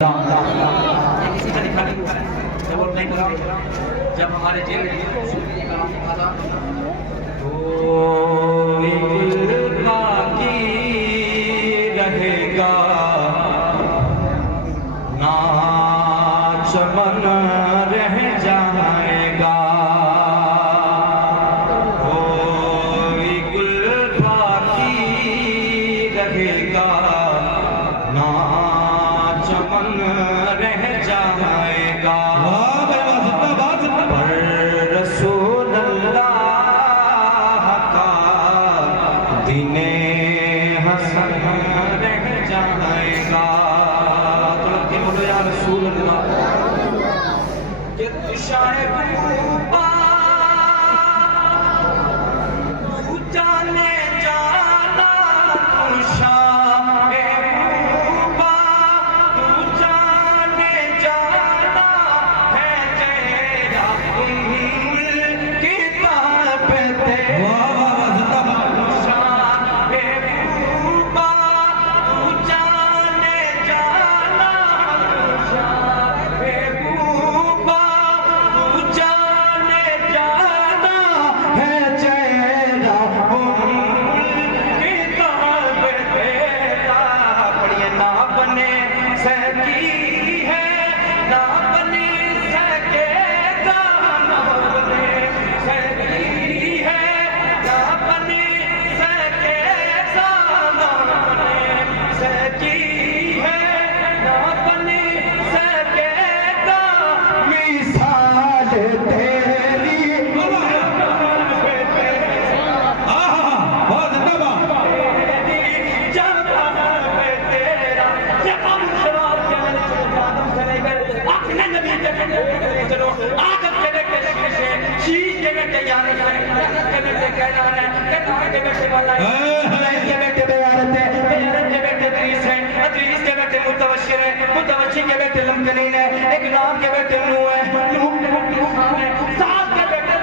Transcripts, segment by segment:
किसी का लिखा नहीं हुआ है, जब और नहीं करेंगे। जब हमारे जेल में का नाम लिखा था तो बाकी रहेगा ना चमन रह जाएगा, कोई गुल बाकी रहेगा ना चमन रह जाएगा। पर रसूल अल्लाह का दीने हसन रह जाएगा। तो लड़के बोलो या रसूल अल्लाह ये शायद जाने जाना एक नाम के बेटे नूह है, सात के बेटे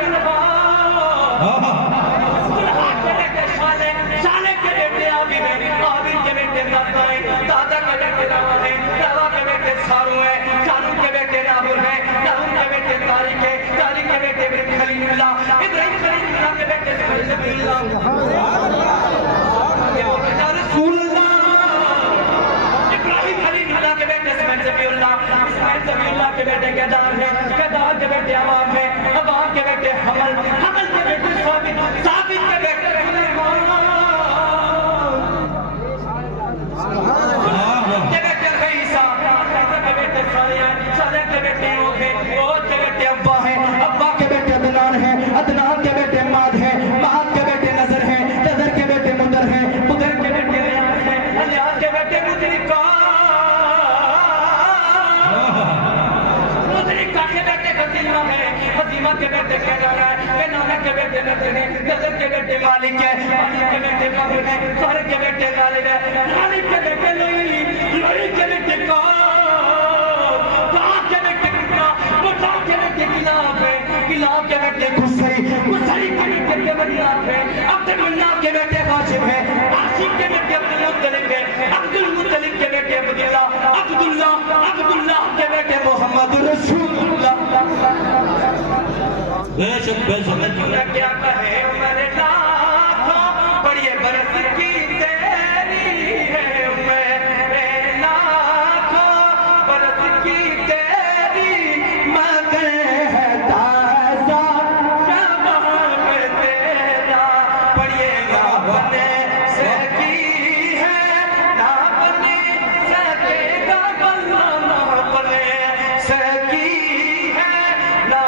साले के बेटे आबिद है, आबिद के बेटे दादा है, दादा के बेटे रामा है, रामा के बेटे सारू है, सारू के बेटे राहुल है, राहुल के बेटे तारिक है, तारिक के बेटे इब्राहिम खलीलुल्लाह, इब्राहिम खलीलुल्लाह के बेटे सबियुल्लाह, इब्राहिम खलीलुल्लाह के बेटे सबियुल्लाह, सबियुल्लाह के बेटे केदार है, केदार के बेटे अवाब है, अवाब के बेटे हमल, हमल के बेटे साबित, साबित के बेटे के बेटे केदार है, केदार के बेटे नजर है, नजर के बेटे मालिक है, मालिक के बेटे मगन है, सारे के बेटे गालिब है, गालिब के बेटे लई, लई के बेटे काब के बेटे कुत्ता, कुत्ता के बेटे गिलाब है, गिलाब के बेटे गुस्सई, गुस्सई के बेटे जबरियात है, अब्दुल्लाह के बेटे काशिम है, काशिम के बेटे अब्दुल मुत्तलिब है, अब्दुल मुत्तलिब के बेटे अब्दुल्लाह, अब्दुल्लाह अब्दुल्लाह के बेटे मोहम्मद रसूलुल्लाह। बेशक बेशक क्या कहे मेरे लाखों बड़िए बरस की तेरी है, मेरे लाखों बरस की तेरी मगर है ताज़ा शबाब तेरा, बड़िए ना बने सकी है ना बने सकेगा बल्ला ना बने सकी है ना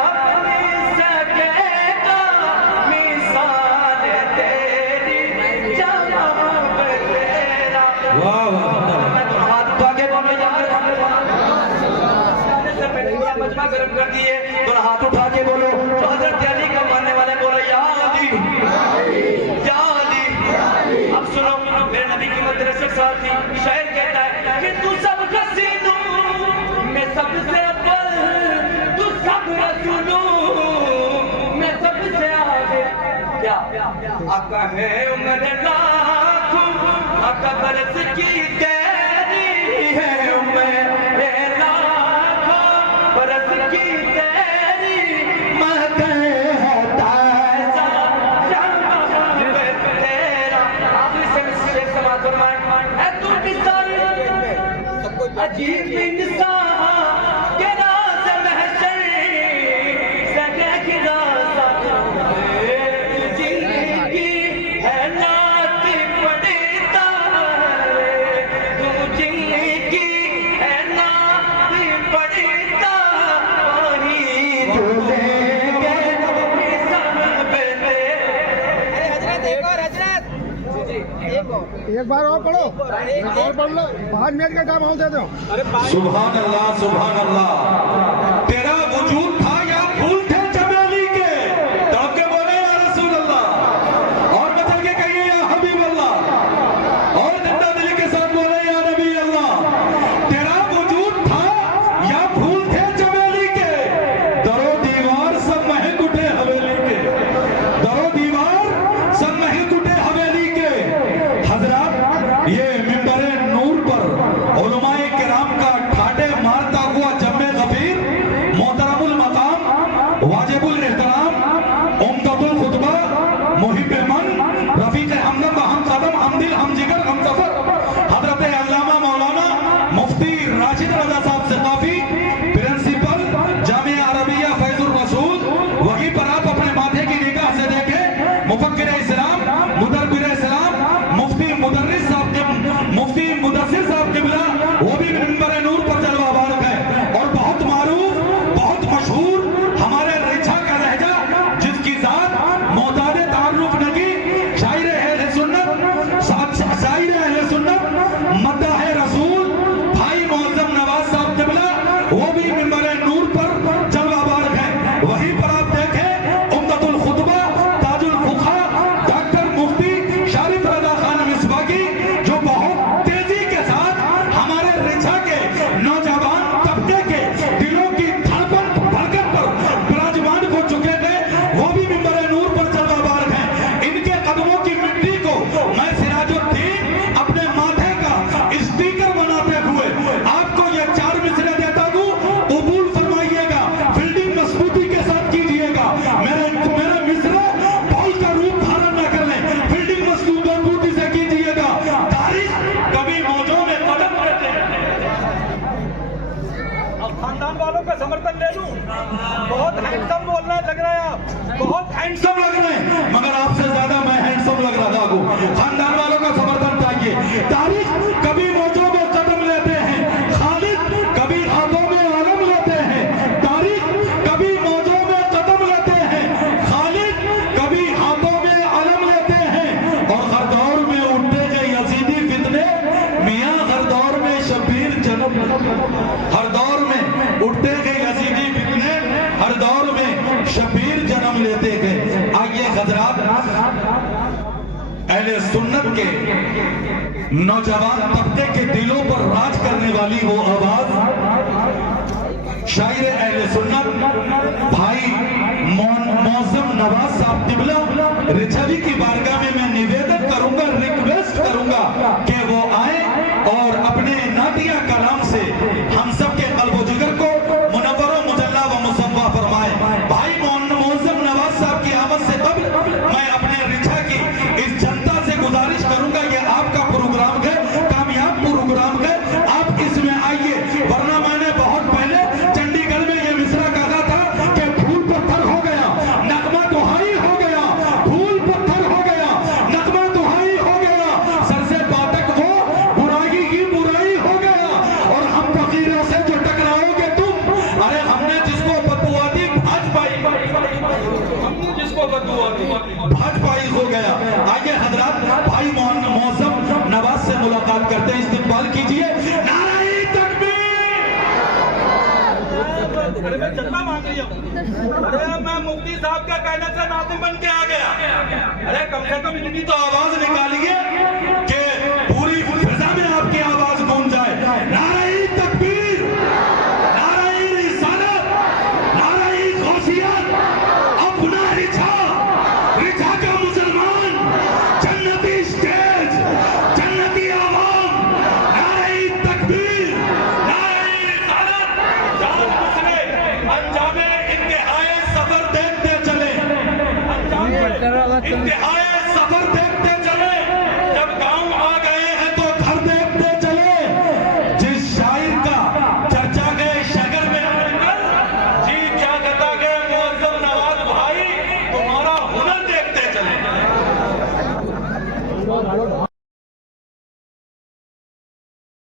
गर्म कर दिए तो हाथ उठा के बोलो तो हजरत अली का मानने वाले बोलो या अली, या अली। अब सुनो मेरे नबी की मदरसे साथी शायर कहता है कि तू सब हसीनू मैं सबसे अव्वल, तू सब रसूलू मैं सबसे आगे। क्या आका है उम्र लाखों, आका बरस की तेरी है उम्र अजीब इंसान के राज महशर सके की जिंदगी है नात पड़ता तू जिंदगी है नात पड़ता वही झूलेंगे सब बेटे। एक बार और पढ़ो, और पढ़ लो, 5 मिनट का टाइम और दे दो। सुभान अल्लाह, सुभान अल्लाह। तेरा वजूद था या फूल थे चमेली के? तड़प के बोले या रसूल अल्लाह, और बदल के कहिए या हबीब अल्लाह, और जिंदा दिल के साथ बोले या नबी अल्लाह। तेरा वजूद था या फूल थे चमेली के? दरो दीवार सब महक उठे हवेली के, दरो दीवार सब महक उठे हवेली के। हजरात, ये मिंबरे नूर पर उलमाए किराम का ठाटे मारता हुआ जम्मे गफीर, मोहतरमुल मकाम, वाजिबुल एहतराम, उम्दतुल खुतबा, मुहिब्बे मन, रफीक हमदम, हम कदम, हम दिल, हम जिगर, हम सफर, हजरत अल्लामा मौलाना मुफ्ती राशिद रजा साहब सकाफी, प्रिंसिपल जामिया अरबिया फैजुर रसूल, वहीं पर आप अपने माथे की निगाह से देखें, मुफक्किर इस्लाम, मुदब्बिर इस्लाम, मुफ्ती मुदर्रिस साहब के, मुफ्ती मुदस्सिर साहब किबला, वो भी मिंबर नूर पर जलवा बारक है। और बहुत मारूफ, बहुत मशहूर हमारे रिछा का लहजा, जिसकी जात मोहताज तारुफ नगी, शायर अहले सुन्नत, शायर अहले सुन्नत, मद्दाह रसूल, भाई मुअज्जम नवाज साहब किबला, वो भी मिंबर नूर पर जलवा बारक है। वहीं पर आप देखें उम्दतुल खुतबा, ताजुल फुक़हा, डॉक्टर मुफ्ती शारिफ रजा खान मिसबाकी, जो बहुत तेजी के साथ हमारे रिछा के नौजवान तबके के दिलों की धड़कन धड़कन पर विराजमान हो चुके थे, वो भी मिंबर नूर पर जलवा बारक हैं। इनके कदमों की मिट्टी को मैं सिराजुद्दीन अपने माथे का स्पीकर बनाते हुए आपको ये 4 मिसरे देता हूँ, कबूल फरमाइएगा, फील्डिंग मजबूती के साथ कीजिएगा। मेरे मिसरे बॉल का रूप धारण न कर लें, फील्डिंग मजबूती से कीजिएगा। तारीख कभी मौजों में कदम रहते हैं। अब खानदान वालों का समर्थन ले लूं। बहुत हैंडसम बोलना लग रहा है आप, बहुत हैंडसम लग रहे हैं, मगर आपसे ज्यादा मैं हैंडसम लग रहा हूँ। खानदान वालों का समर्थन चाहिए। तारीख कभी मौजों में कदम लेते हैं, खालिद कभी हाथों में आलम लेते हैं। तारीख कभी मौजों में कदम लेते हैं, खालिद कभी हाथों में आलम लेते हैं। और हर दौर में उठते गए यजीदी फितने, मियाँ हर दौर में शबीर जन्म, हर दौर में उठते गए यजीदी फितने, हर दौर में शबीर जन्म लेते गए। आइए हजरात, अहले सुन्नत के नौजवान तबके के दिलों पर राज करने वाली वो आवाज, शायर अहले सुन्नत भाई मौजम नवाज साहब किबला रिछवी की बारगाह में मैं निवेदन करूंगा, रिक्वेस्ट करूंगा कि वो आए और अपने नातिया कलाम से हम सब के कल्बो जिगर को मुनव्वर व मुजल्ला व मुसव्वा फरमाए। भाई मौजम नवाज साहब की आमद से कबल मैं अपने रिछा की इस जनता से गुजारिश करूंगा, ये आपका प्रोग्राम है, कामयाब प्रोग्राम है, आप इसमें आइए। वरना मैंने बहुत पहले चंडीगढ़ में ये मिसरा कहा था कि फूल पत्थर हो गया, नगमा दुहाई हो गया, फूल पत्थर हो गया, नगमा दुहाई हो गया, सर से बातक वो बुराई की बुराई हो गया। और हम फकीरों से जो टकराओगे तुम, अरे हमने जिसको बदुआ दी भाजपाई, हमने जिसको बदुआ दी भाजपाई हो गया। आइए हजरात, भाई मौसम नवाज से मुलाकात करते हैं, इस्तेमाल कीजिए। नारे तकबीर। अरे मैं चंदा मांग रही हूँ। अरे मैं मुफ्ती साहब का कहने से नाज़िम बन के आ गया। अरे कम से कम इतनी तो आवाज निकालिए कि पूरी फिजा में आपकी आवाज गूंज जाए। नारे तकबीर, नारे रिसालत, नारे गौसियत, अपना रिछा, रिछा का मुसलमान, जन्नती स्टेज, जन्नती आवाम, नारे तकबीर, नारे रिसालत। जान मुसले अंजामे इंतहाए सफर देखते चले, अंजामे इंतहाए